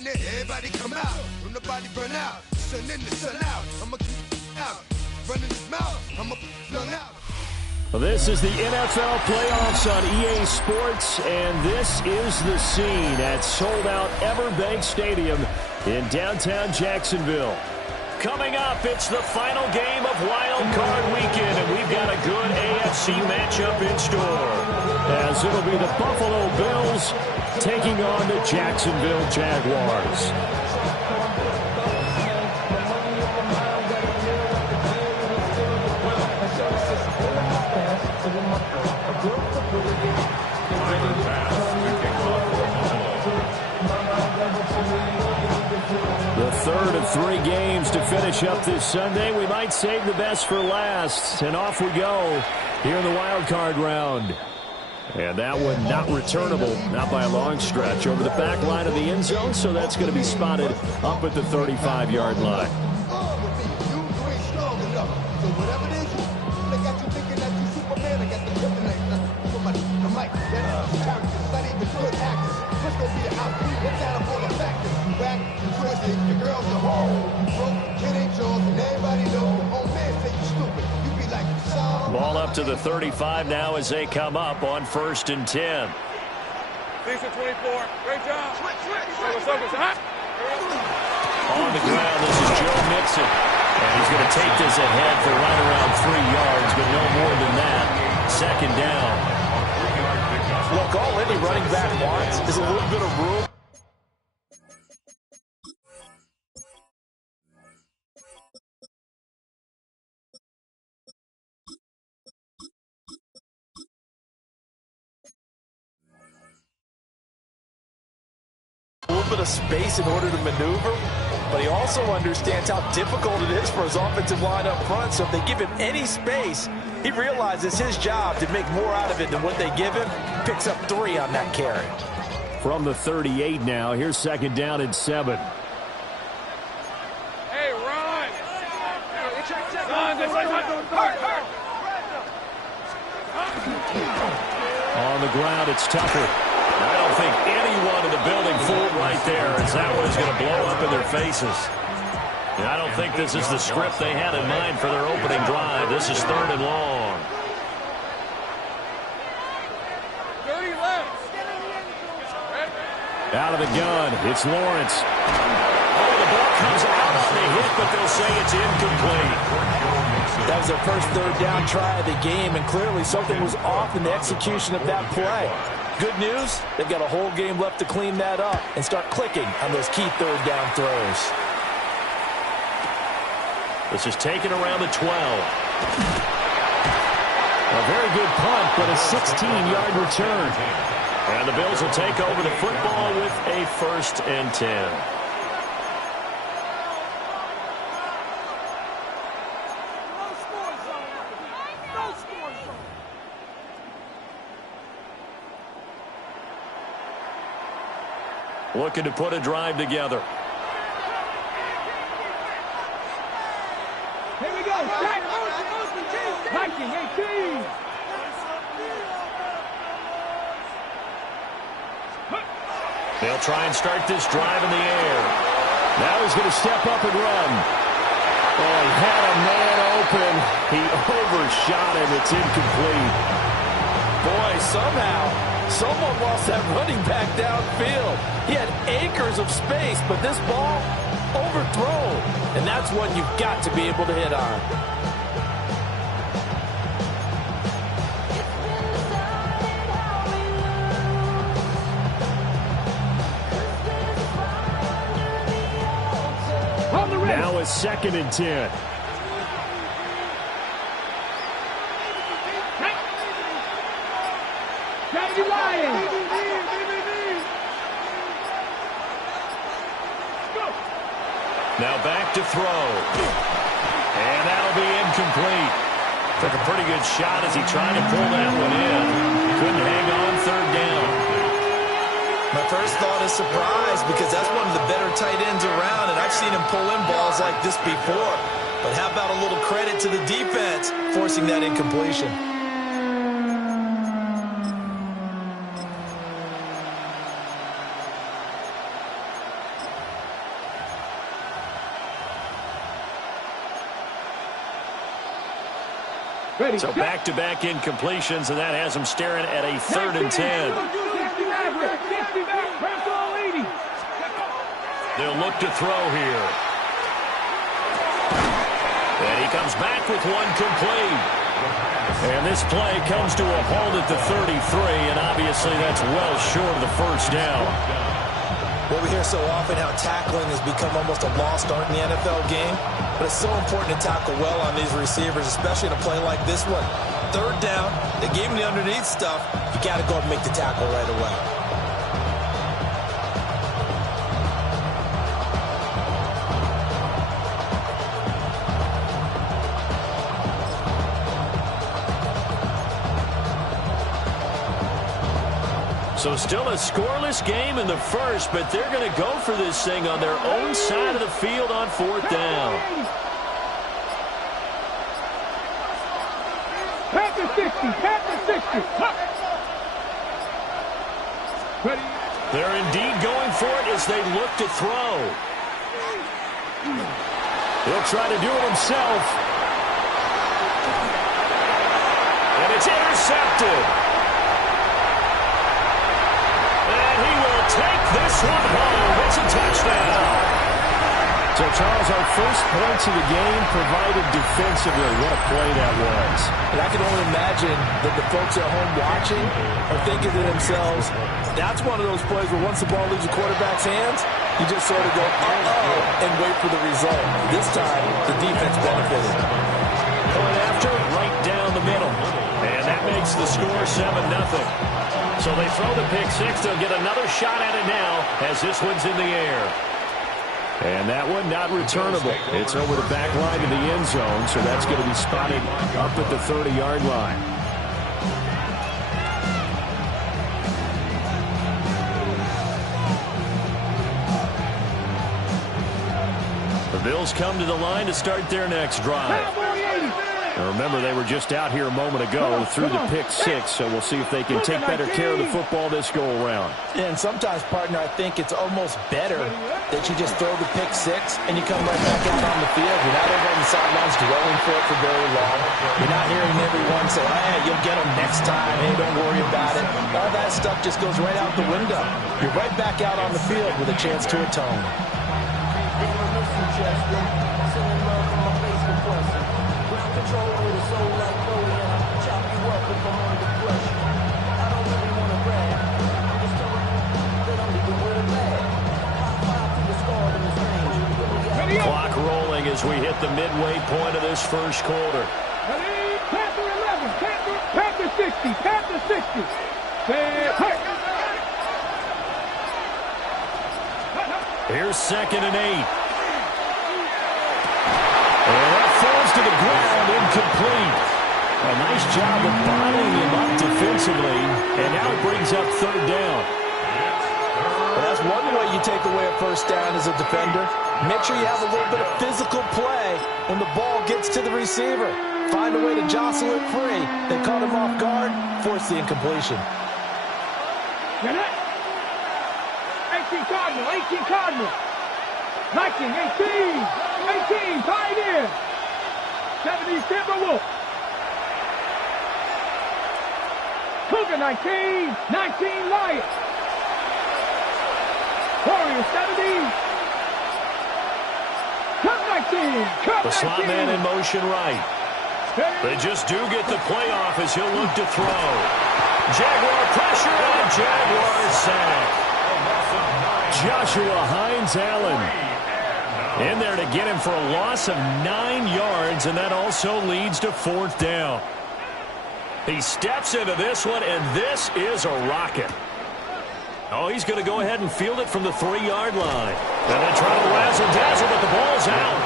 in there, everybody come out. When nobody burn out, sun in the sun out. I'ma keep out, running his mouth. I'ma run out. Well, this is the NFL playoffs on EA Sports, and this is the scene at sold-out Everbank Stadium in downtown Jacksonville. Coming up, it's the final game of Wild Card Weekend, and we've got a good AFC matchup in store, as it'll be the Buffalo Bills taking on the Jacksonville Jaguars. The third of 3 games to finish up this Sunday. We might save the best for last. And off we go here in the wild card round. And that one not returnable, not by a long stretch, over the back line of the end zone. So that's going to be spotted up at the 35-yard line. Ball up to the 35 now as they come up on 1st and 10. Decent 24. Great job. On the ground, this is Joe Mixon. And he's going to take this ahead for right around 3 yards, but no more than that. 2nd down. Look, all any running back wants is a little bit of room. A little bit of space in order to maneuver, but he also understands how difficult it is for his offensive line up front. So if they give him any space, he realizes his job to make more out of it than what they give him. Picks up 3 on that carry. From the 38 now, here's 2nd down and 7. Hey, run! On the ground, it's Tucker. I don't think anyone in the building fooled right there, as that one is going to blow up in their faces. And I don't think this is the script they had in mind for their opening drive. This is 3rd and long. 30 left. Out of the gun, it's Lawrence. Oh, the ball comes out on the hit, but they'll say it's incomplete. That was their first 3rd down try of the game, and clearly something was off in the execution of that play. Good news, they've got a whole game left to clean that up and start clicking on those key 3rd down throws. This is taken around the 12. A very good punt, but a 16-yard return. And the Bills will take over the football with a 1st and 10. Looking to put a drive together. Here we go. Viking 18. They'll try and start this drive in the air. Now he's going to step up and run. Oh, he had a man open. He overshot him. It's incomplete. Boy, somehow someone lost that running back downfield. He had acres of space, but this ball overthrown. And that's one you've got to be able to hit on. Now it's 2nd and 10. Now back to throw. And that'll be incomplete. Took a pretty good shot as he tried to pull that one in. Couldn't hang on 3rd down. My first thought is surprise, because that's one of the better tight ends around, and I've seen him pull in balls like this before. But how about a little credit to the defense forcing that incompletion? So back-to-back incompletions, and that has them staring at a 3rd and 10. They'll look to throw here. And he comes back with one complete. And this play comes to a halt at the 33, and obviously that's well short of the first down. Well, we hear so often how tackling has become almost a lost art in the NFL game, but it's so important to tackle well on these receivers, especially in a play like this one. 3rd down, they gave him the underneath stuff. You got to go and make the tackle right away. So still a scoreless game in the first, but they're going to go for this thing on their own side of the field on 4th down. Panther 60, Panther 60. They're indeed going for it as they look to throw. He'll try to do it himself. And it's intercepted. Take this one home. It's a touchdown. So, Charles, our first points of the game provided defensively. What a play that was. And I can only imagine that the folks at home watching are thinking to themselves, that's one of those plays where once the ball leaves the quarterback's hands, you just sort of go, uh-oh, and wait for the result. This time, the defense benefited. Going after right down the middle. And that makes the score 7-0. So they throw the pick six. They'll get another shot at it now as this one's in the air. And that one not returnable. It's over the back line of the end zone, so that's going to be spotted up at the 30-yard line. The Bills come to the line to start their next drive. And remember, they were just out here a moment ago through the pick six, so we'll see if they can take better care of the football this go-around. And sometimes, partner, I think it's almost better that you just throw the pick six and you come right back out on the field. You're not over on the sidelines dwelling for it for very long. You're not hearing everyone say, hey, you'll get them next time. Hey, don't worry about it. All that stuff just goes right out the window. You're right back out on the field with a chance to atone. Clock rolling as we hit the midway point of this first quarter. Panther 11, Panther 60, Panther 60. Here's 2nd and 8. And that falls to the ground, incomplete. A nice job of bottling him up defensively, and now it brings up 3rd down. Well, that's one way you take away a first down as a defender. Make sure you have a little bit of physical play when the ball gets to the receiver. Find a way to jostle it free. They caught him off guard, force the incompletion. 18 Cardinal, 18 Cardinal. 19, 18, tied in. 70 Timberwolf. Cougar 19, 19 Lions. Warriors 70. The slot man in motion right. They just do get the playoff as he'll look to throw. Jaguar pressure and a Jaguar sack. Joshua Hines-Allen in there to get him for a loss of 9 yards, and that also leads to 4th down. He steps into this one, and this is a rocket. Oh, he's going to go ahead and field it from the 3-yard line. And then try to razzle-dazzle, but the ball's out.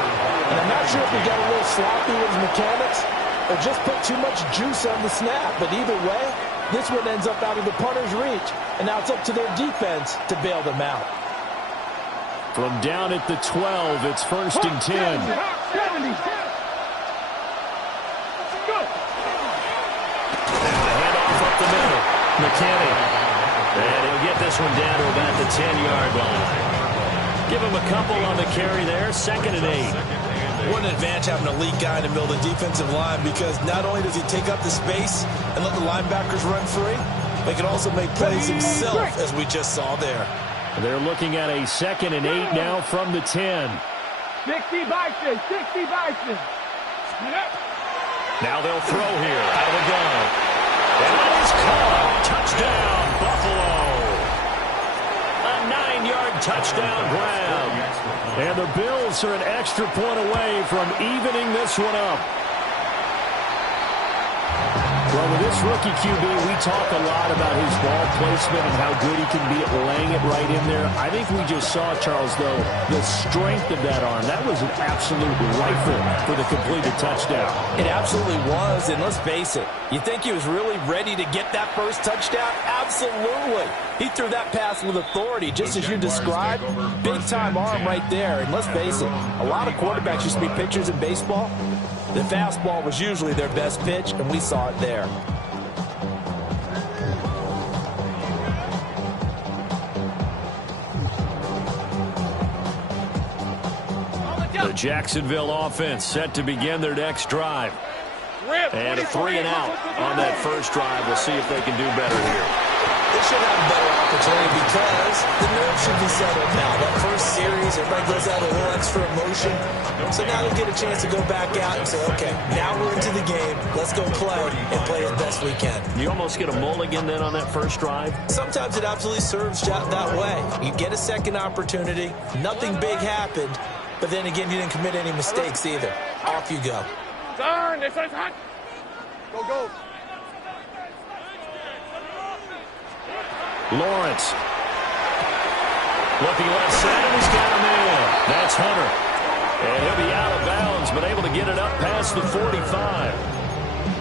And I'm not sure if he got a little sloppy with his mechanics or just put too much juice on the snap. But either way, this one ends up out of the punter's reach. And now it's up to their defense to bail them out. From down at the 12, it's 1st and 10. And the handoff up the middle. McKinney. And he'll get this one down to about the 10-yard line. Give him a couple on the carry there. 2nd and 8. What an advantage having an elite guy in the middle of the defensive line, because not only does he take up the space and let the linebackers run free, but he can also make plays himself, as we just saw there. They're looking at a 2nd and 8 now from the 10. 60 Bison, 60 Bison. Now they'll throw here out of the gun. And that is caught. Touchdown, Buffalo. A 9-yard touchdown grab. And the Bills are an extra point away from evening this one up. Well, with this rookie QB, we talk a lot about his ball placement and how good he can be at laying it right in there. I think we just saw, Charles, though, the strength of that arm. That was an absolute rifle for the completed touchdown. It absolutely was, and let's face it, you think he was really ready to get that first touchdown? Absolutely. He threw that pass with authority, just as you described. Big-time arm right there, and let's face it, a lot of quarterbacks used to be pitchers in baseball. The fastball was usually their best pitch, and we saw it there. The Jacksonville offense set to begin their next drive. And a 3 and out on that first drive. We'll see if they can do better here. They should have a better opportunity because the nerves should be settled now. That first series, everybody goes out a little extra emotion. So now they'll get a chance to go back out and say, okay, now we're into the game. Let's go play and play as best we can. You almost get a mulligan then on that first drive? Sometimes it absolutely serves that way. You get a second opportunity. Nothing big happened. But then again, you didn't commit any mistakes either. Off you go. Turn, this is hot. Go, go. Lawrence. Looking left side, and he's got a man. That's Hunter. And he'll be out of bounds, but able to get it up past the 45.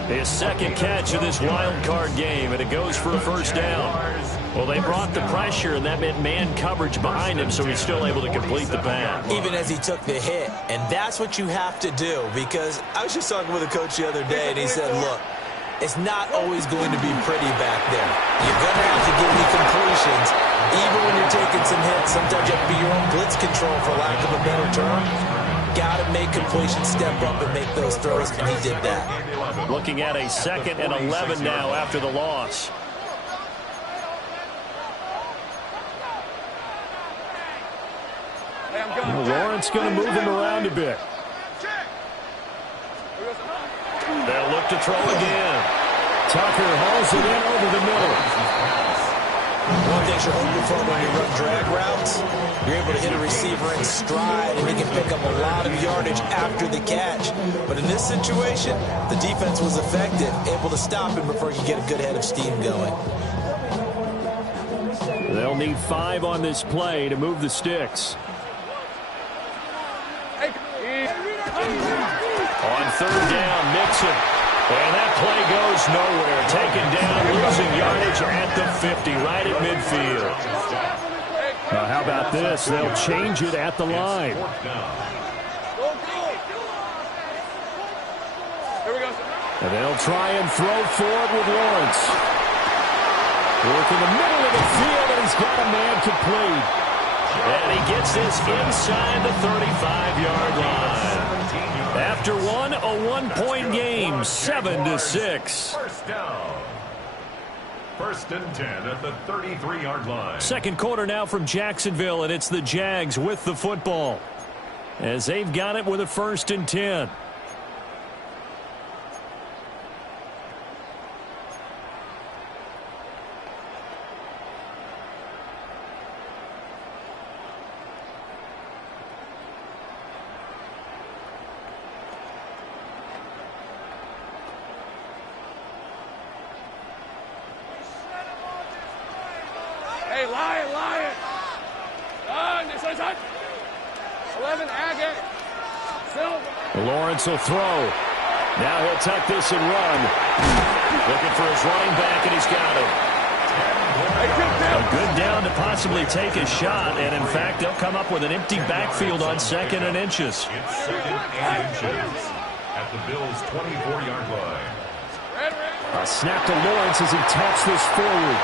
His second catch of this wild card game, and it goes for a first down. Well, they brought the pressure, and that meant man coverage behind him, so he's still able to complete the pass. Even as he took the hit, and that's what you have to do, because I was just talking with a coach the other day, and he said, look, it's not always going to be pretty back there. You're going to have to give me completions, even when you're taking some hits. Sometimes you have to be your own blitz control, for lack of a better term. Got to make completions, step up and make those throws, and he did that. Looking at a 2nd and 11 now after the loss. Lawrence going to move him around a bit. They'll look to throw again. Tucker hauls it in over the middle. One thing you're hoping for when you run drag routes, you're able to hit a receiver in stride, and he can pick up a lot of yardage after the catch. But in this situation, the defense was effective, able to stop him before he could get a good head of steam going. They'll need 5 on this play to move the sticks. On 3rd down, Mixon. And that play goes nowhere. Taken down, losing yardage at the 50, right at midfield. How about this? They'll change it at the line. And they'll try and throw forward with Lawrence. Work in the middle of the field, and he's got a man complete. And he gets this inside the 35-yard line. After a 1-point game, 7-6. First down. 1st and 10 at the 33-yard line. Second quarter now from Jacksonville, and it's the Jags with the football, as they've got it with a 1st and 10. Hey, Lion. This is hot. 11, Agate. Silver. Lawrence will throw. Now he'll tuck this and run. Looking for his running back, and he's got it. A good down to possibly take a shot, and in fact, they'll come up with an empty backfield on 2nd and inches. It's 2nd and inches at the Bills' 24-yard line. A snap to Lawrence as he taps this forward.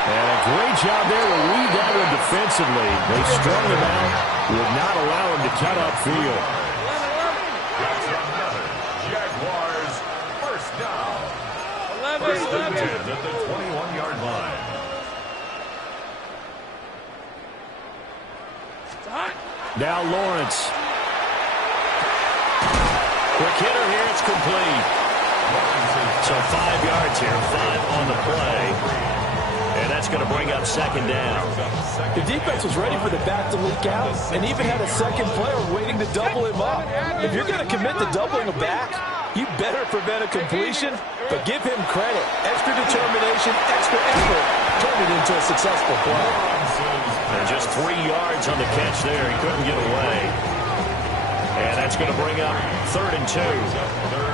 And a great job there to read that one defensively. They strung him out, would not allow him to cut upfield. First and 10 at the 21-yard line. Now Lawrence. Quick hitter here. It's complete. So 5 yards here, 5 on the play. And that's going to bring up second down. The defense was ready for the back to leak out and even had a second player waiting to double him up. If you're going to commit to doubling a back, you better prevent a completion, but give him credit. Extra determination, extra effort, turn it into a successful play. And just 3 yards on the catch there. He couldn't get away. And that's going to bring up 3rd and 2.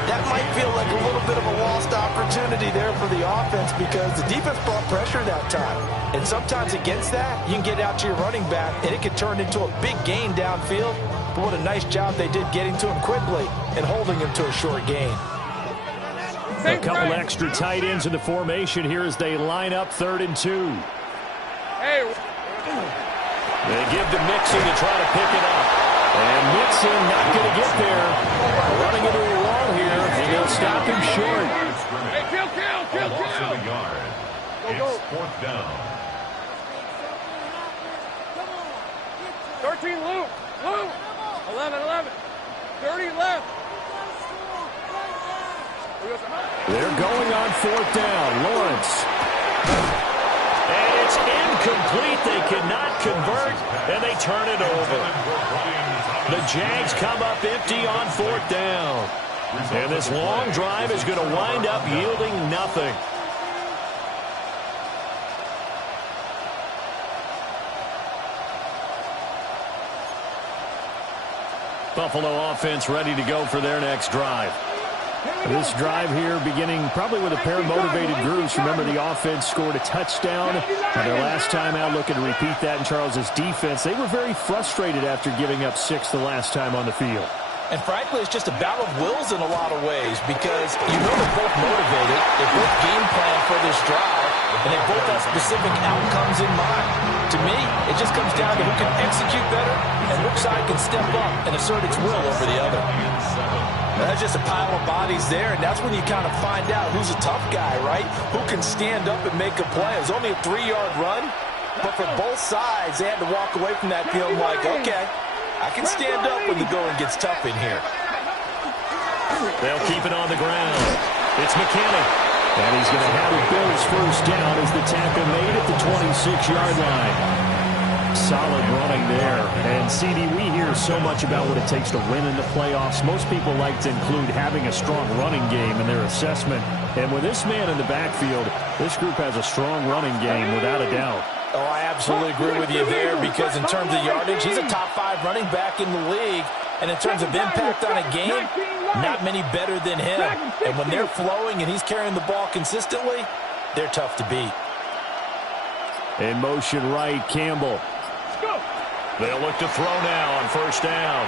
That might feel like a little bit of a lost opportunity there for the offense because the defense brought pressure that time. And sometimes against that, you can get out to your running back, and it can turn into a big gain downfield. But what a nice job they did getting to him quickly and holding him to a short gain. A couple extra tight ends in the formation here as they line up 3rd and 2. Hey. They give to Mixon to try to pick it up. And Mixon not going to get there. Running into a wall here, and they'll stop him short. Hey, kill. Loss of a yard. It's 4th down. 13, Luke. 11. 30 left. They're going on 4th down. Lawrence. And it's incomplete. They cannot convert, and they turn it over. The Jags come up empty on 4th down. And this long drive is going to wind up yielding nothing. Buffalo offense ready to go for their next drive. This drive here beginning probably with a pair of motivated groups. Remember, the offense scored a touchdown. And their last time out looking to repeat that in Charles's defense. They were very frustrated after giving up 6 the last time on the field. And frankly, it's just a battle of wills in a lot of ways because you know they're both motivated. They both game plan for this drive, and they both have specific outcomes in mind. To me, it just comes down to who can execute better and which side can step up and assert its will over the other. That's just a pile of bodies there, and that's when you kind of find out who's a tough guy, right? Who can stand up and make a play. It was only a 3-yard run, but for both sides, they had to walk away from that feeling like, okay, I can stand up when the going gets tough in here. They'll keep it on the ground. It's McKinney. And he's going to have a Bills first down as the tackle made at the 26-yard line. Solid running there. And, CD, we hear so much about what it takes to win in the playoffs. Most people like to include having a strong running game in their assessment. And with this man in the backfield, this group has a strong running game without a doubt. Oh, I absolutely agree with you there because in terms of yardage, he's a top 5 running back in the league. And in terms of impact on a game, not many better than him. And when they're flowing and he's carrying the ball consistently, they're tough to beat. In motion right, Campbell. They'll look to throw now on first down.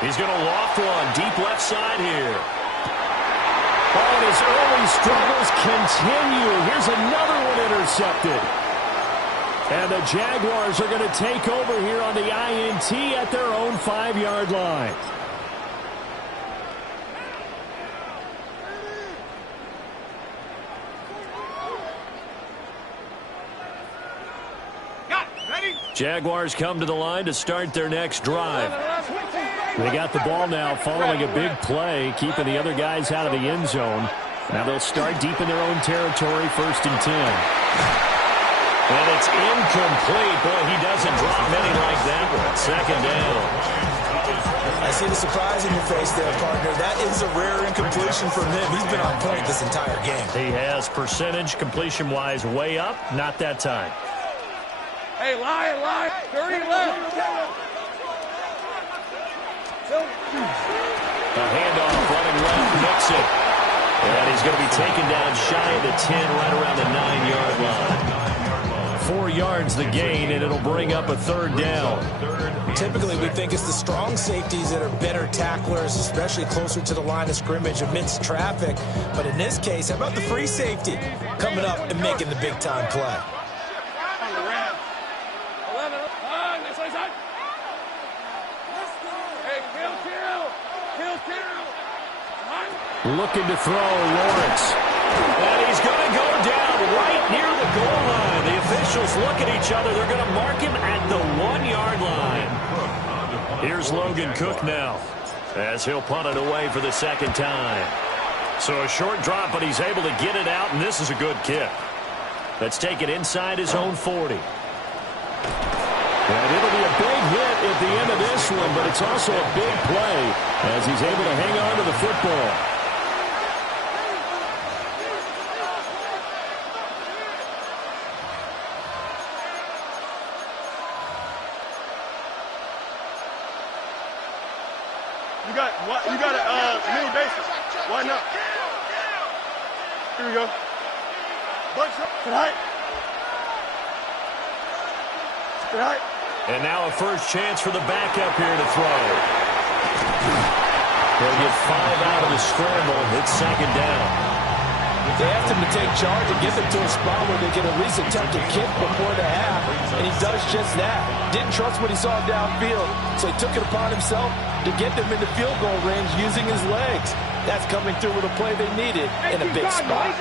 He's going to loft one deep left side here. Oh, and his early struggles continue. Here's another one intercepted. And the Jaguars are going to take over here on the INT at their own 5-yard line. Jaguars come to the line to start their next drive. They got the ball now following a big play, keeping the other guys out of the end zone. Now they'll start deep in their own territory, 1st and 10. And it's incomplete. Boy, he doesn't drop many like that one. 2nd down. I see the surprise in your face there, partner. That is a rare incompletion from him. He's been on point this entire game. He has percentage completion-wise way up. Not that time. Hey, lie. 30 left. A handoff running left, Mixon. And he's going to be taken down shy of the 10, right around the 9-yard line. 4 yards the gain, and it'll bring up a 3rd down. Typically, we think it's the strong safeties that are better tacklers, especially closer to the line of scrimmage amidst traffic. But in this case, how about the free safety coming up and making the big-time play? Looking to throw, Lawrence. And he's going to go down right near the goal line. The officials look at each other. They're going to mark him at the 1-yard line. Here's Logan Cook now, as he'll punt it away for the second time. So a short drop, but he's able to get it out, and this is a good kick. Let's take it inside his own 40. And it'll be a big hit at the end of this one, but it's also a big play as he's able to hang on to the football. You got a mini bases. Why not? Here we go. Bunch up. Tonight. Tonight. And now a first chance for the backup here to throw. They'll get 5 out of the scramble. It's second down. They asked him to take charge and get them to a spot where they can at least attempt a kick before the half, and he does just that. Didn't trust what he saw downfield, so he took it upon himself to get them into field goal range using his legs. That's coming through with a play they needed in a big spot.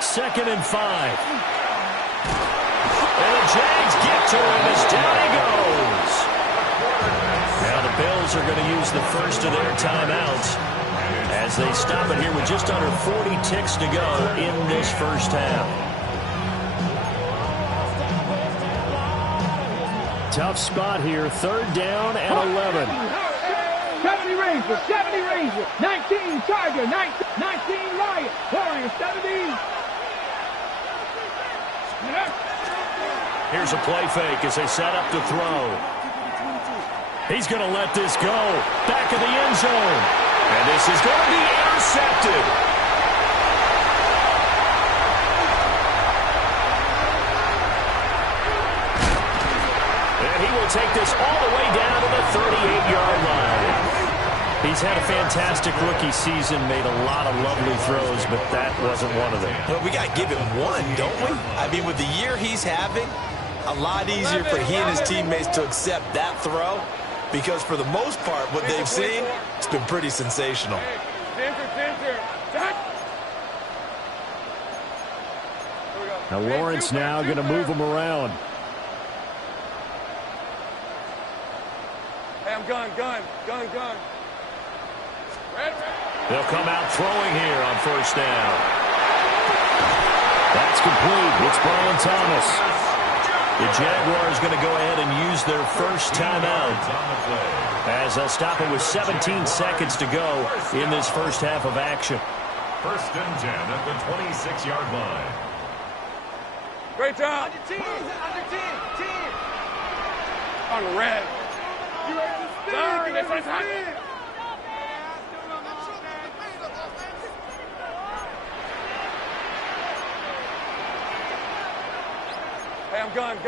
2nd and 5. And the Jags get to him as down he goes. Now the Bills are going to use the first of their timeouts as they stop it here with just under 40 ticks to go in this first half. Tough spot here, 3rd down and 11. 70 Ranger, 70 Ranger, 19 Tiger, 19 Riot, Warrior, 70. Here's a play fake as they set up to throw. He's going to let this go. Back of the end zone. And this is going to be intercepted. And he will take this all the way down to the 38-yard line. He's had a fantastic rookie season, made a lot of lovely throws, but that wasn't one of them. Well, we got to give him one, don't we? I mean, with the year he's having, a lot easier for he and his teammates to accept that throw, because for the most part, what they've seen, it's been pretty sensational. Now Lawrence now going to move him around. Hey, I'm gun. They'll come out throwing here on first down. That's complete. It's Brian Thomas. The Jaguars going to go ahead and use their first timeout as they'll stop it with 17 seconds to go in this first half of action. 1st and 10 at the 26-yard line. Great job. On the red. Sorry, that's right. Hey, I'm gun.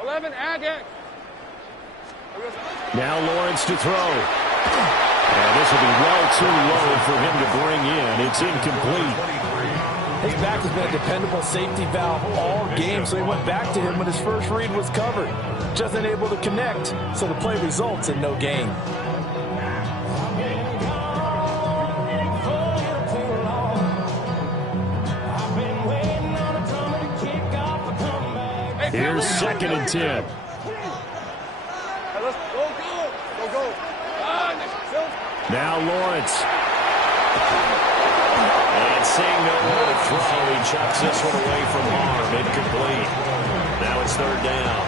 11, Agate. Now Lawrence to throw. And this will be well too low for him to bring in. It's incomplete. His back has been a dependable safety valve all game, so he went back to him when his first read was covered. Just unable to connect, so the play results in no gain. Here's 2nd and 10. Let's go. Now Lawrence. And seeing nowhere to throw, he chucks this one away from harm. Incomplete. Now it's 3rd down.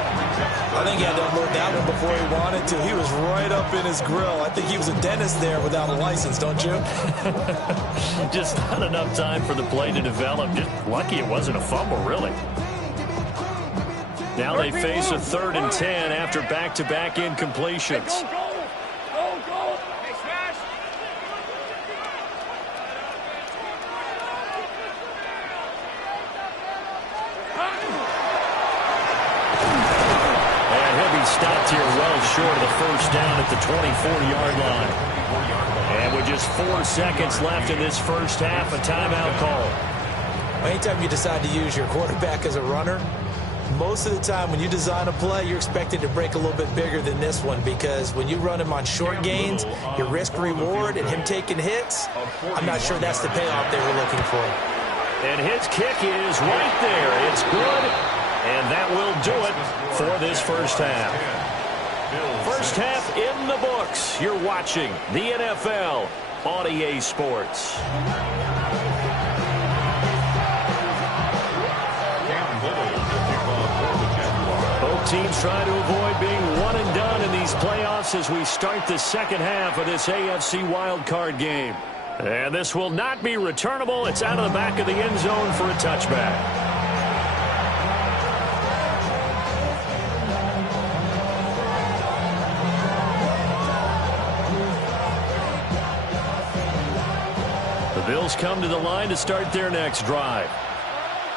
I think he had to unload that one before he wanted to. He was right up in his grill. I think he was a dentist there without a license, don't you? Just not enough time for the play to develop. Just lucky it wasn't a fumble, really. Now they face a 3rd and 10 after back-to-back incompletions. Go. Hey, smash. And he'll be stopped here well short of the first down at the 24-yard line. And with just 4 seconds left in this first half, a timeout call. Anytime you decide to use your quarterback as a runner, most of the time when you design a play, you're expected to break a little bit bigger than this one, because when you run him on short gains, your risk-reward and him taking hits, I'm not sure that's the payoff they were looking for. And his kick is right there. It's good, and that will do it for this first half. First half in the books. You're watching the NFL on EA Sports. Both teams trying to avoid being one and done in these playoffs as we start the second half of this AFC wildcard game. And this will not be returnable. It's out of the back of the end zone for a touchback. The Bills come to the line to start their next drive.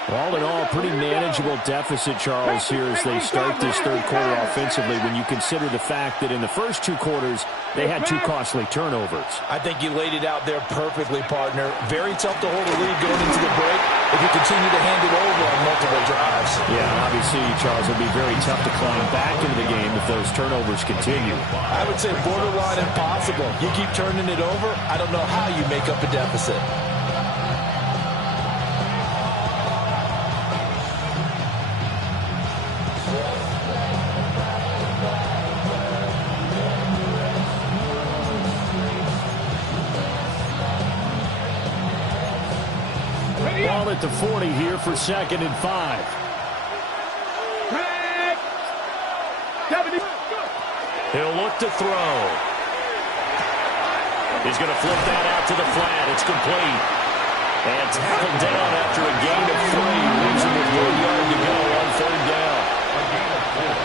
All in all, pretty manageable deficit, Charles, here as they start this third quarter offensively when you consider the fact that in the first two quarters, they had two costly turnovers. I think you laid it out there perfectly, partner. Very tough to hold a lead going into the break if you continue to hand it over on multiple drives. Yeah, obviously, Charles, it'll be very tough to climb back into the game if those turnovers continue. I would say borderline impossible. You keep turning it over, I don't know how you make up a deficit. Ball at the 40 here for 2nd and 5. He'll look to throw. He's going to flip that out to the flat. It's complete. And tackled down after a gain of 3. Leaves him with 1 yard to go on 3rd down. A gain of 4.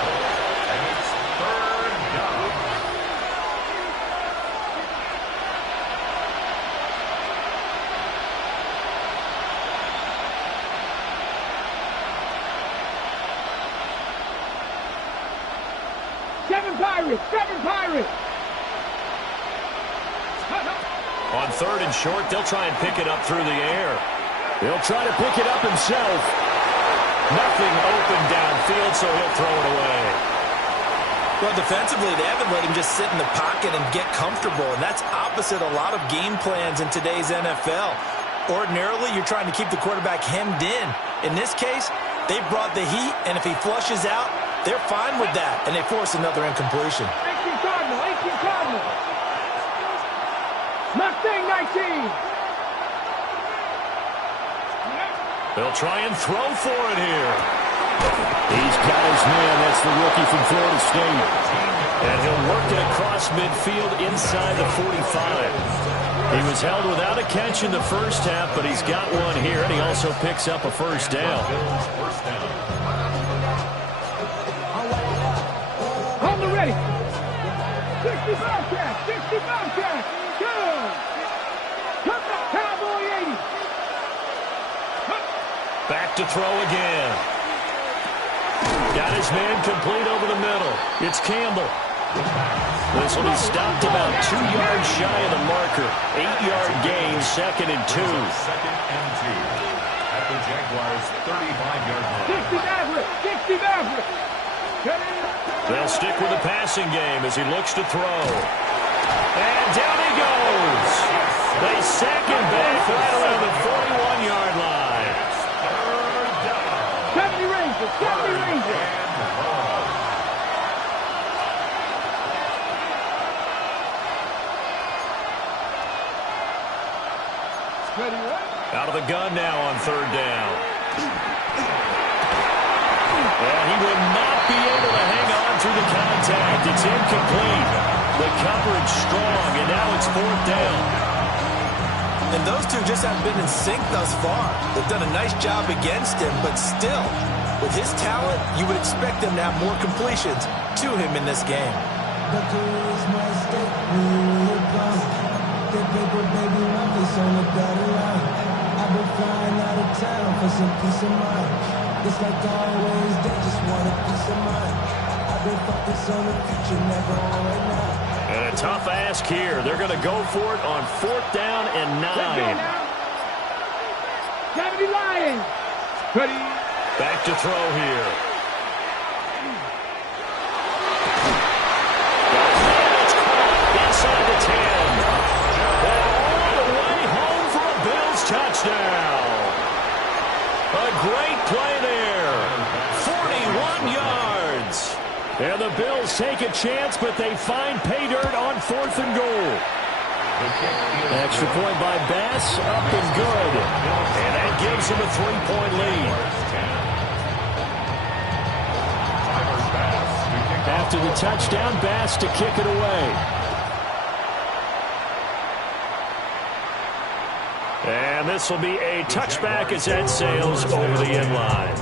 And it's 3rd down. Seven Pirates! On 3rd and short, they'll try and pick it up through the air. He'll try to pick it up himself. Nothing open downfield, so he'll throw it away. Well, defensively, they haven't let him just sit in the pocket and get comfortable, and that's opposite a lot of game plans in today's NFL. Ordinarily, you're trying to keep the quarterback hemmed in. In this case, they brought the heat, and if he flushes out, they're fine with that, and they force another incompletion. 18 Cardinal. Mustang 19. They'll try and throw for it here. He's got his man. That's the rookie from Florida State. And he'll work it across midfield inside the 45. He was held without a catch in the first half, but he's got one here, and he also picks up a first down. On the ready. 65 catch. Good. Come on, Cowboy 80. Back to throw again. Got his man complete over the middle. It's Campbell. This will be stopped about 2 yards shy of the marker. 8-yard gain, 2nd and 2. 2nd and 2. At the Jaguars' 35-yard line. 60 Maverick. They'll stick with the passing game as he looks to throw. And down he goes. They sack him back right around the 41-yard line. 70 Rangers. Out of the gun now on 3rd down. And he will not be able to hang on through the contact. It's incomplete. The coverage strong, and now it's 4th down. And those two just haven't been in sync thus far. They've done a nice job against him, but still, with his talent, you would expect them to have more completions to him in this game. I've been flying out of town for some peace of mind. It's like always, they just want a piece of mind. I've been focused on the future, never on right now. And a tough ask here. They're going to go for it on 4th down and 9. 70 Lions. Ready. Back to throw here. And the Bills take a chance, but they find pay dirt on 4th and goal. Extra point by Bass, up and good. And that gives them a 3-point lead. After the touchdown, Bass to kick it away. And this will be a touchback as that sails over the end line.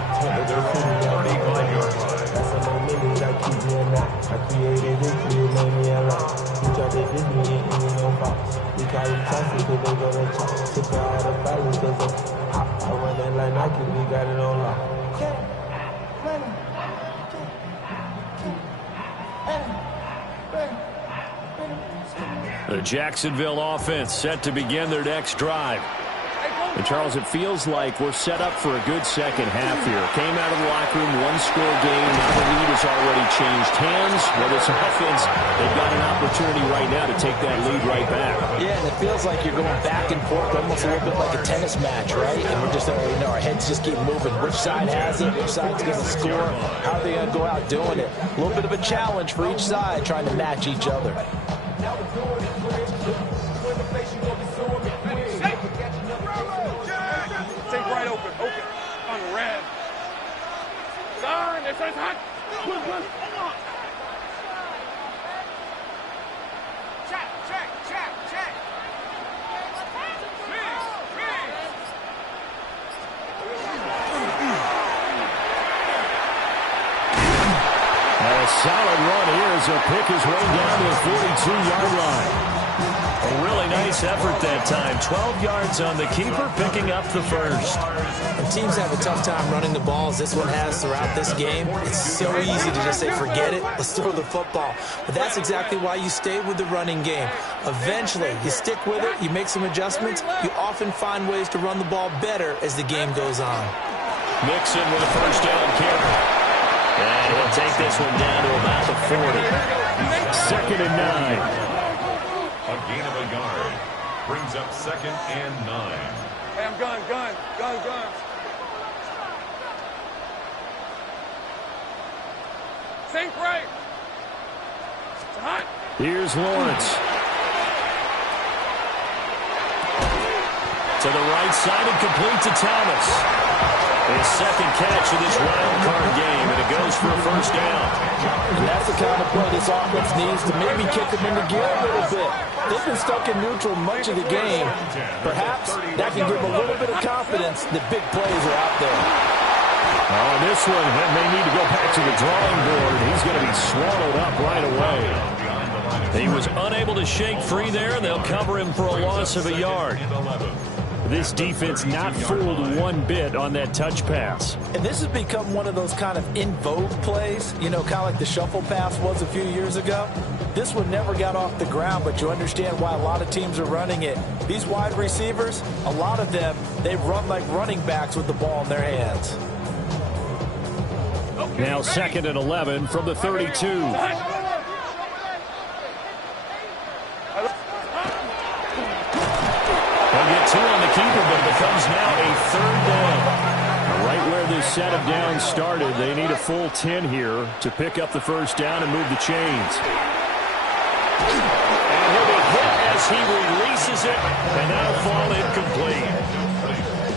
The Jacksonville offense set to begin their next drive. And, Charles, it feels like we're set up for a good second half here. Came out of the locker room, one-score game. Now the lead has already changed hands. Well, this offense, they've got an opportunity right now to take that lead right back. Yeah, and it feels like you're going back and forth, almost a little bit like a tennis match, right? And we're just, our heads just keep moving. Which side has it? Which side's going to score? How are they going to go out doing it? A little bit of a challenge for each side, trying to match each other. A solid run here as he'll pick his way down to the 42-yard line. A really nice effort that time. 12 yards on the keeper, picking up the first. When teams have a tough time running the ball, as this one has throughout this game, it's so easy to just say, forget it, let's throw the football. But that's exactly why you stay with the running game. Eventually, you stick with it, you make some adjustments, you often find ways to run the ball better as the game goes on. Mixon with a first down carry. And he'll take this one down to about the 40. 2nd and 9. A gain of a yard. Brings up 2nd and 9. Hey, I'm gun. Sink right. It's hot. Here's Lawrence. To the right side and complete to Thomas. His second catch of this wild card game, and it goes for a first down. And that's the kind of play this offense needs to maybe kick them into gear a little bit. They've been stuck in neutral much of the game. Perhaps that can give them a little bit of confidence that big plays are out there. On this one, that may need to go back to the drawing board. He's going to be swallowed up right away. He was unable to shake free there. They'll cover him for a loss of a yard. This defense not fooled one bit on that touch pass. And this has become one of those kind of in vogue plays, kind of like the shuffle pass was a few years ago. This one never got off the ground, but you understand why a lot of teams are running it. These wide receivers, a lot of them, they run like running backs with the ball in their hands. Now 2nd and 11 from the 32. They'll get 2 on the keeper, but it becomes now a 3rd down. Right where this set of downs started, they need a full 10 here to pick up the first down and move the chains. And he'll be hit as he releases it, and that'll fall incomplete.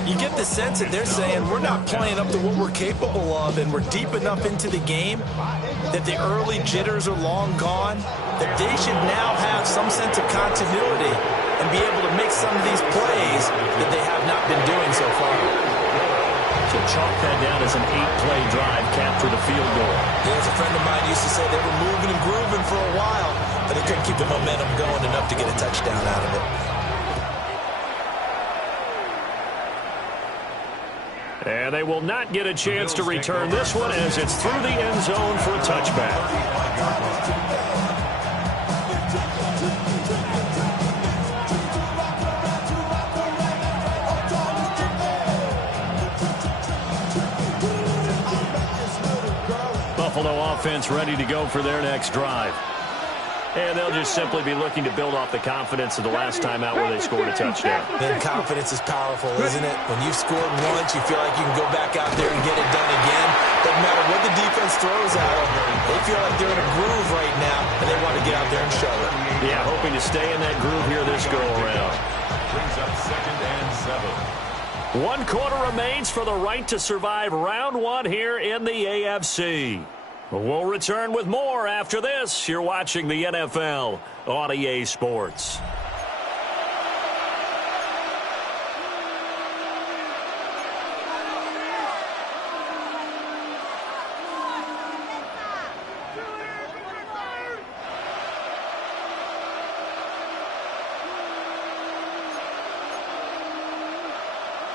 You get the sense that they're saying we're not playing up to what we're capable of, and we're deep enough into the game that the early jitters are long gone, that they should now have some sense of continuity and be able to make some of these plays that they have not been doing so far. So chalk that down as an 8-play drive, capture the field goal. Yeah, as a friend of mine used to say, they were moving and grooving for a while, but they couldn't keep the momentum going enough to get a touchdown out of it. And they will not get a chance to return this one as it's through the end zone for a touchback. Buffalo offense ready to go for their next drive. And they'll just simply be looking to build off the confidence of the last time out where they scored a touchdown. And confidence is powerful, isn't it? When you've scored once, you feel like you can go back out there and get it done again. Doesn't matter what the defense throws at them. They feel like they're in a groove right now, and they want to get out there and show it. Yeah, hoping to stay in that groove here this go-around. Brings up 2nd and 7. 1 quarter remains for the right to survive round 1 here in the AFC. We'll return with more after this. You're watching the NFL on EA Sports.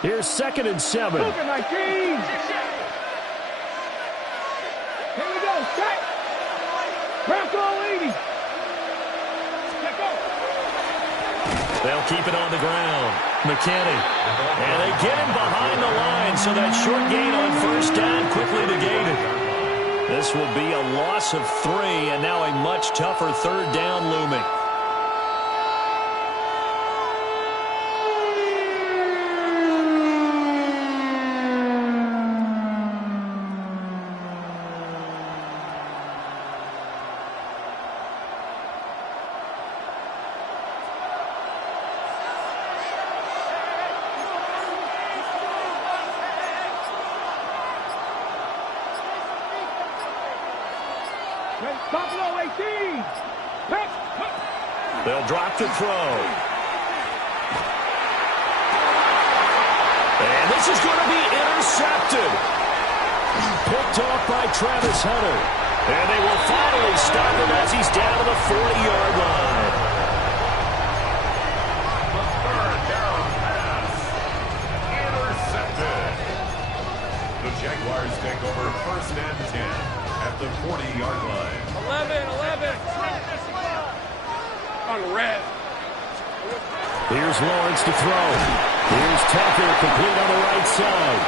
Here's 2nd and 7. Look at 19. Here we go. Set. Bronco 80. Let go. They'll keep it on the ground. McKinney. And they get him behind the line, so that short gain on 1st down quickly negated. This will be a loss of 3, and now a much tougher 3rd down looming. Buffalo 18. They'll drop to throw. And this is going to be intercepted. Picked off by Travis Hunter. And they will finally stop him as he's down to the 40-yard line. The 3rd down pass. Intercepted. The Jaguars take over 1st and 10 at the 40-yard line. 11. On red. Here's Lawrence to throw. Here's Tucker, complete on the right side.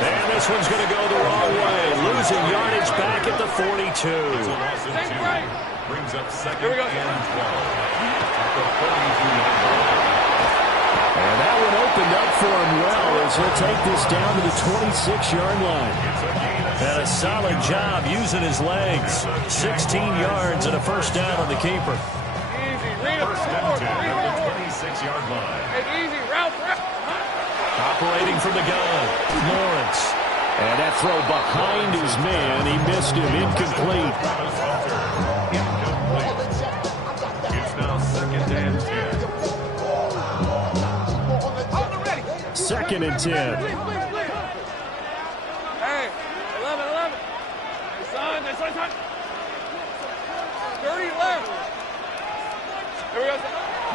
And this one's going to go the wrong way. Losing yardage back at the 42. It's a loss of 2. Brings up 2nd and 12 at the 42-yard line. And that one opened up for him well as he'll take this down to the 26-yard line. And a solid job using his legs. 16 yards and a 1st down on the keeper. Easy. Read 1st and 10 at the 26-yard line. Easy. Route. Operating from the gun, Lawrence. And that throw behind his man. He missed him. Incomplete. It's now 2nd and 10. 2nd and 10. Hey, 11. Hey, son. 30 left. Here we go.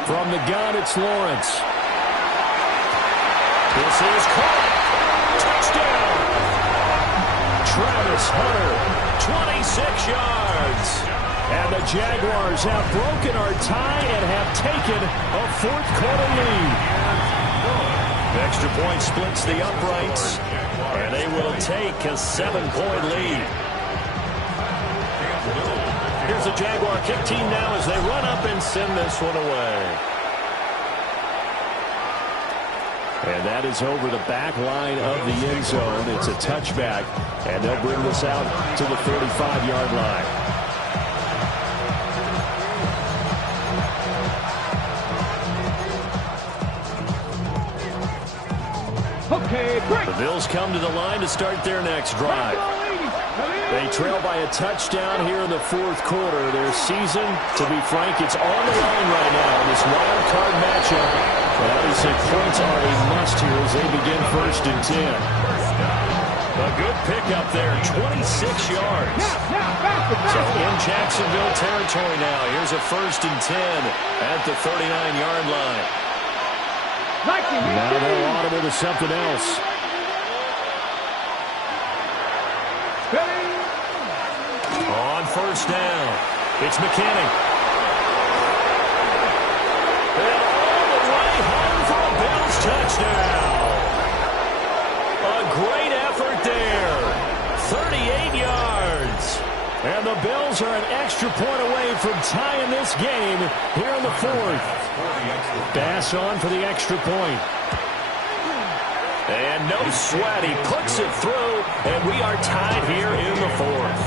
From the gun, it's Lawrence. This is caught. Touchdown. Travis Hunter, 26 yards. And the Jaguars have broken our tie and have taken a 4th quarter lead. Extra point splits the uprights, and they will take a 7-point lead. Here's the Jaguar kick team now as they run up and send this one away. And that is over the back line of the end zone. It's a touchback, and they'll bring this out to the 35-yard line. Okay, break. The Bills come to the line to start their next drive. They trail by a touchdown here in the 4th quarter. Their season, to be frank, it's on the line right now in this wild card matchup. But obviously, points are a must here as they begin 1st and 10. A good pickup there, 26 yards. So in Jacksonville territory now. Here's a 1st and 10 at the 39-yard line. Now they'll audible to something else. On 1st down, it's McKinney. And all the way home for a Bills touchdown. A great effort there. 38 yards. And the Bills are an extra point away from tying this game here in the fourth. Bass on for the extra point. And no sweat. He puts it through, and we are tied here in the fourth.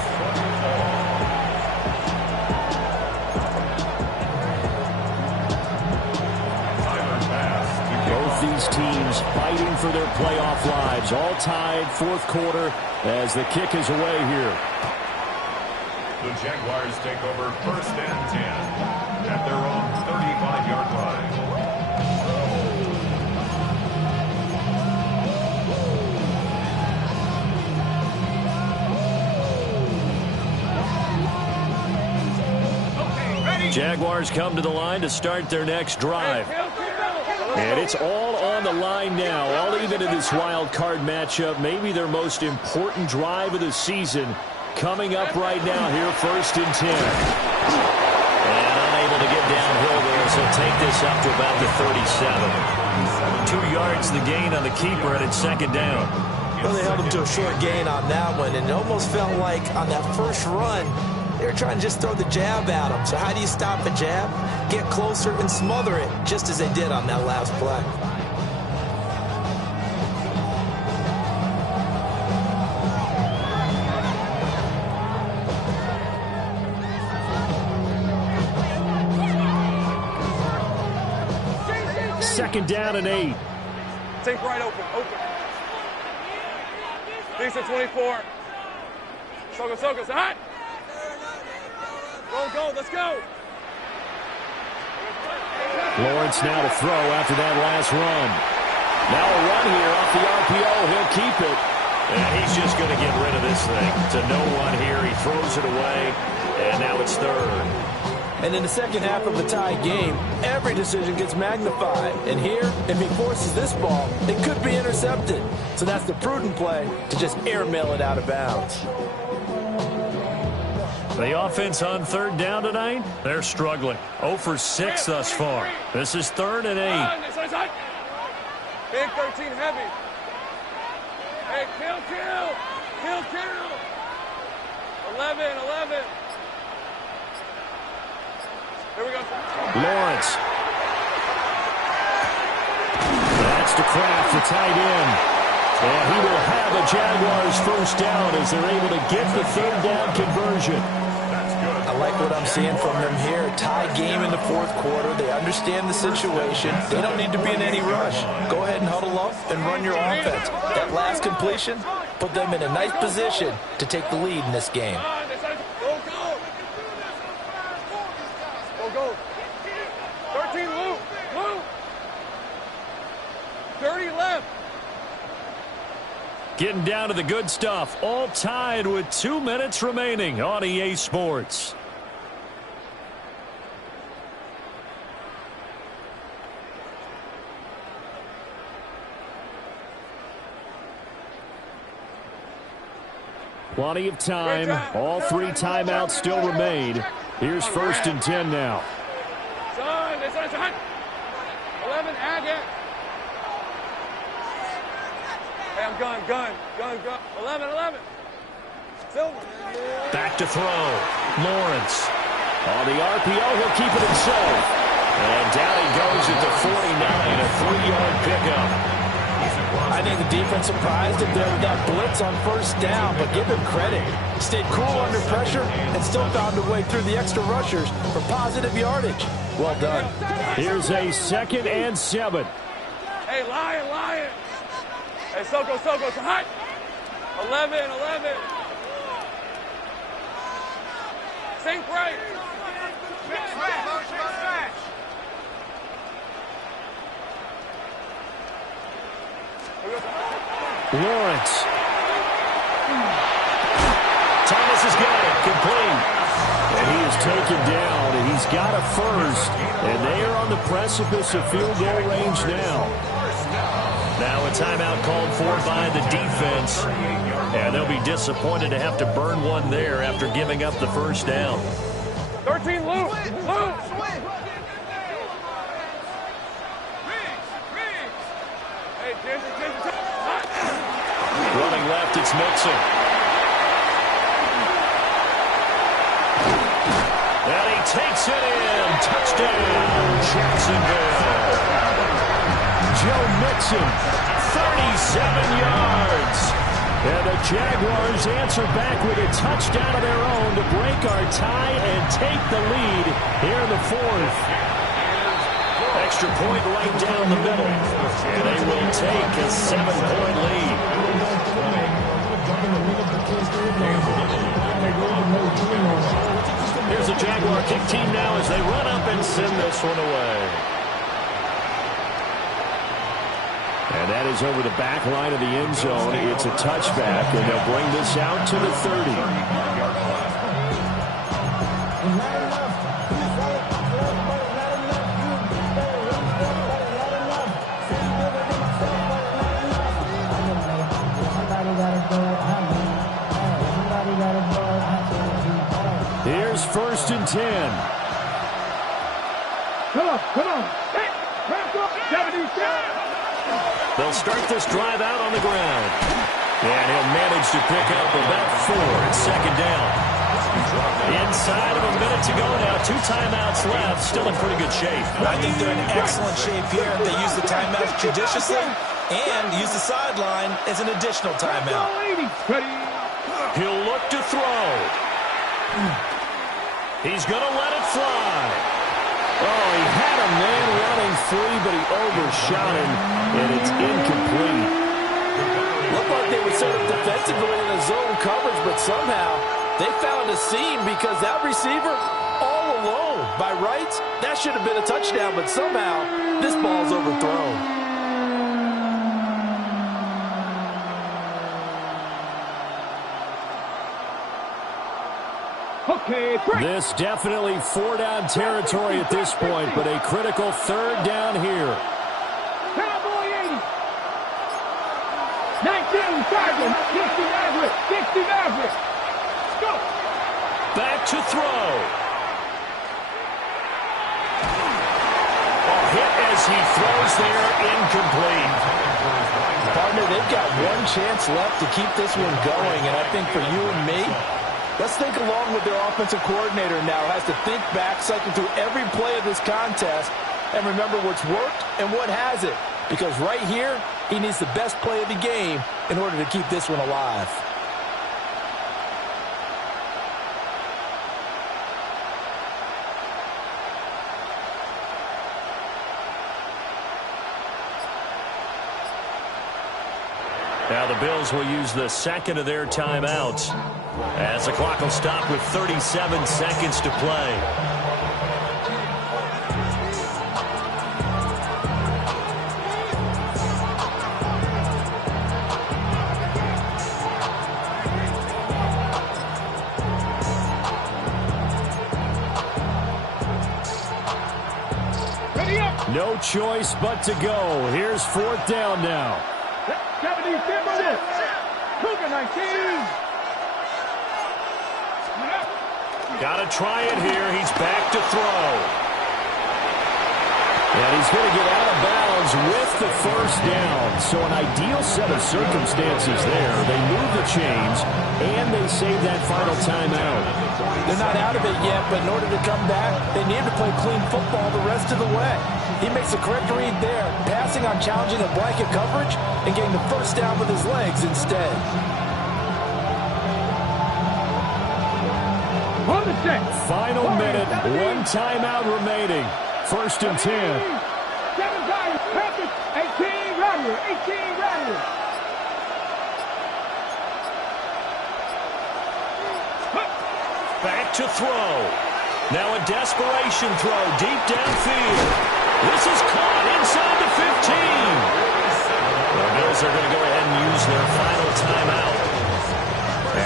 Both these teams fighting for their playoff lives. All tied fourth quarter as the kick is away here. The Jaguars take over 1st and 10 at their own 35-yard line. Jaguars come to the line to start their next drive. And it's all on the line now, all even in this wild card matchup. Maybe their most important drive of the season coming up right now here, 1st and 10. And unable to get downhill there, so take this up to about the 37. 2 yards the gain on the keeper, and it's 2nd down. Well, they held him to a short gain on that one, and it almost felt like on that first run, they were trying to just throw the jab at him. So how do you stop a jab? Get closer and smother it, just as they did on that last play. Second down and 8. Take right open. Decent 24. Soko, hot. Go, let's go. Lawrence now to throw after that last run. Now a run here off the RPO. He'll keep it. And he's just going to get rid of this thing. To no one here. He throws it away. And now it's 3rd. And in the second half of a tie game, every decision gets magnified. And here, if he forces this ball, it could be intercepted. So that's the prudent play, to just airmail it out of bounds. The offense on 3rd down tonight, they're struggling. 0 for 6 thus far. This is 3rd and 8. Big 13 heavy. Hey, kill. 11. Here we go. Lawrence. That's to Kraft, the tight end. And he will have a Jaguars 1st down as they're able to get the 3rd down conversion. I like what I'm seeing from them here. A tie game in the fourth quarter. They understand the situation. They don't need to be in any rush. Go ahead and huddle up and run your offense. That last completion put them in a nice position to take the lead in this game. Go. 13 loop. 30 left. Getting down to the good stuff. All tied with 2 minutes remaining on EA Sports. Plenty of time. All 3 timeouts still remain. Here's 1st and 10 now. Son. 11, Agate. Hey, I'm gun. 11. Silver. Back to throw. Lawrence. On the RPO, he'll keep it himself. And down he goes at the 49, a 3-yard pickup. I think the defense surprised him there with that blitz on 1st down, but give him credit. Stayed cool under pressure and still found a way through the extra rushers for positive yardage. Well done. Here's a 2nd and 7. Hey, Lion. Hey, Soko, it's hot. 11. Sink right. Smash. Lawrence. Thomas has got it. Complete. And he is taken down, and he's got a 1st. And they are on the precipice of field goal range now. Now a timeout called for by the defense. And they'll be disappointed to have to burn one there after giving up the 1st down. 13 loop. Hey, Ginger. Running left, it's Mixon. And he takes it in. Touchdown, Jacksonville. Joe Mixon, 37 yards. And the Jaguars answer back with a touchdown of their own to break our tie and take the lead here in the fourth. Extra point right down the middle. And they will take a 7-point lead. Here's the Jaguar kick team now as they run up and send this one away. And that is over the back line of the end zone. It's a touchback, and they'll bring this out to the 30. Here's 1st and 10. Come on. Hey, back up. 77. They'll start this drive out on the ground. And he'll manage to pick up about 4. It's 2nd down. Inside of a minute to go now. 2 timeouts left. Still in pretty good shape. I think they're in excellent shape here. They use the timeouts judiciously and use the sideline as an additional timeout. He'll look to throw. He's going to let it fly. Oh, he had a man running free, but he overshot him, and it's incomplete. Looked like they were set up defensively in a zone coverage, but somehow they found a seam because that receiver all alone. By rights, that should have been a touchdown, but somehow this ball's overthrown. Okay, break. This definitely 4-down territory at this point, but a critical 3rd down here. Cowboy 80. 19, Sergeant. 60 Maverick. 60 Maverick. Go. Back to throw. A hit as he throws there, incomplete. Partner, they've got one chance left to keep this one going, and I think for you and me, let's think along with their offensive coordinator now. Has to think back, cycle through every play of this contest, and remember what's worked and what hasn't. Because right here, he needs the best play of the game in order to keep this one alive. Now the Bills will use the 2nd of their timeouts as the clock will stop with 37 seconds to play. Ready up. No choice but to go. Here's 4th down now. 70 Timberwolves. Cougar 19. Got to try it here. He's back to throw. And he's going to get out of bounds with the 1st down. So an ideal set of circumstances there. They move the chains, and they save that final timeout. They're not out of it yet, but in order to come back, they need to play clean football the rest of the way. He makes the correct read there, passing on challenging a blanket coverage and getting the 1st down with his legs instead. On the set. Final minute, 1 timeout remaining. 1st and 10. 7 times. Perfect. 18 Rattler. 18 Rattler. Back to throw. Now a desperation throw deep downfield. This is caught inside the 15. The Bills are going to go ahead and use their final timeout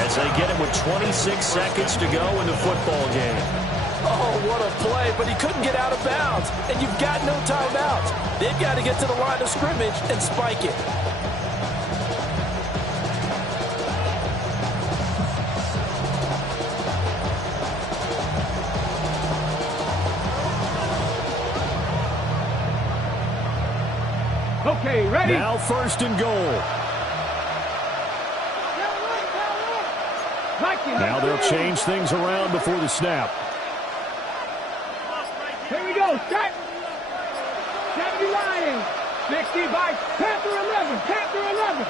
as they get it with 26 seconds to go in the football game. Oh, what a play, but he couldn't get out of bounds, and you've got no timeouts. They've got to get to the line of scrimmage and spike it. Okay, ready? Now 1st and goal. Now they'll change things around before the snap. Here we go. Start. 70 Lions. 60 by Panther 11. Panther 11.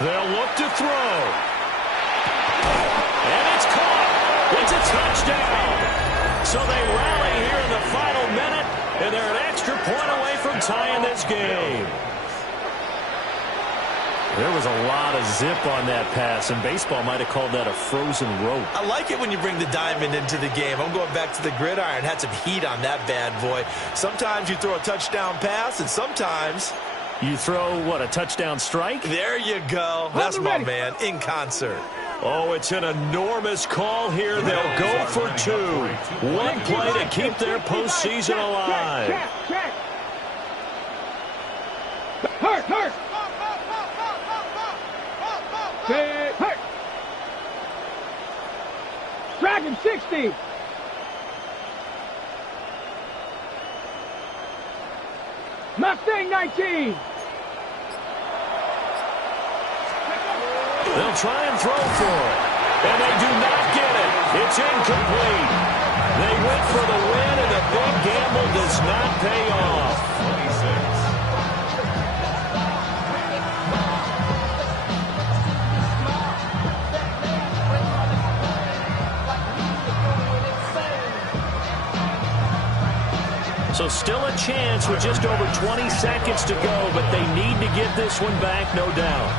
They'll look to throw. And it's caught. It's a touchdown. So they rally here in the final minute, and they're an extra point away from tying this game. There was a lot of zip on that pass, and baseball might have called that a frozen rope. I like it when you bring the diamond into the game. I'm going back to the gridiron. Had some heat on that bad boy. Sometimes you throw a touchdown pass, and sometimes you throw, what, a touchdown strike? There you go. That's my man, in concert. Oh, it's an enormous call here. They'll go for two. One play to keep their postseason alive. Hurt. Hurt. Dragon 60. Mustang 19. They'll try and throw for it. And they do not get it. It's incomplete. They went for the win, and the big gamble does not pay off. 26. So still a chance with just over 20 seconds to go, but they need to get this one back, no doubt.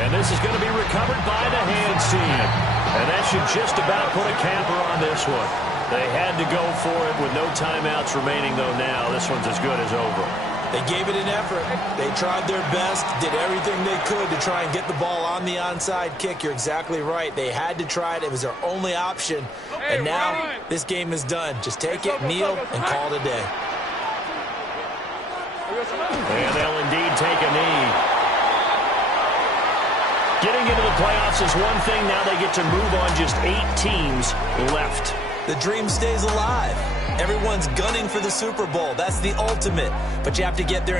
And this is going to be recovered by the hands team. And that should just about put a capper on this one. They had to go for it with no timeouts remaining, though now this one's as good as over. They gave it an effort. They tried their best, did everything they could to try and get the ball on the onside kick. You're exactly right. They had to try it. It was their only option. And now this game is done. Just take it, kneel, and call it a day. And they'll indeed take a knee. Getting into the playoffs is one thing. Now they get to move on. Just 8 teams left. The dream stays alive. Everyone's gunning for the Super Bowl. That's the ultimate. But you have to get there in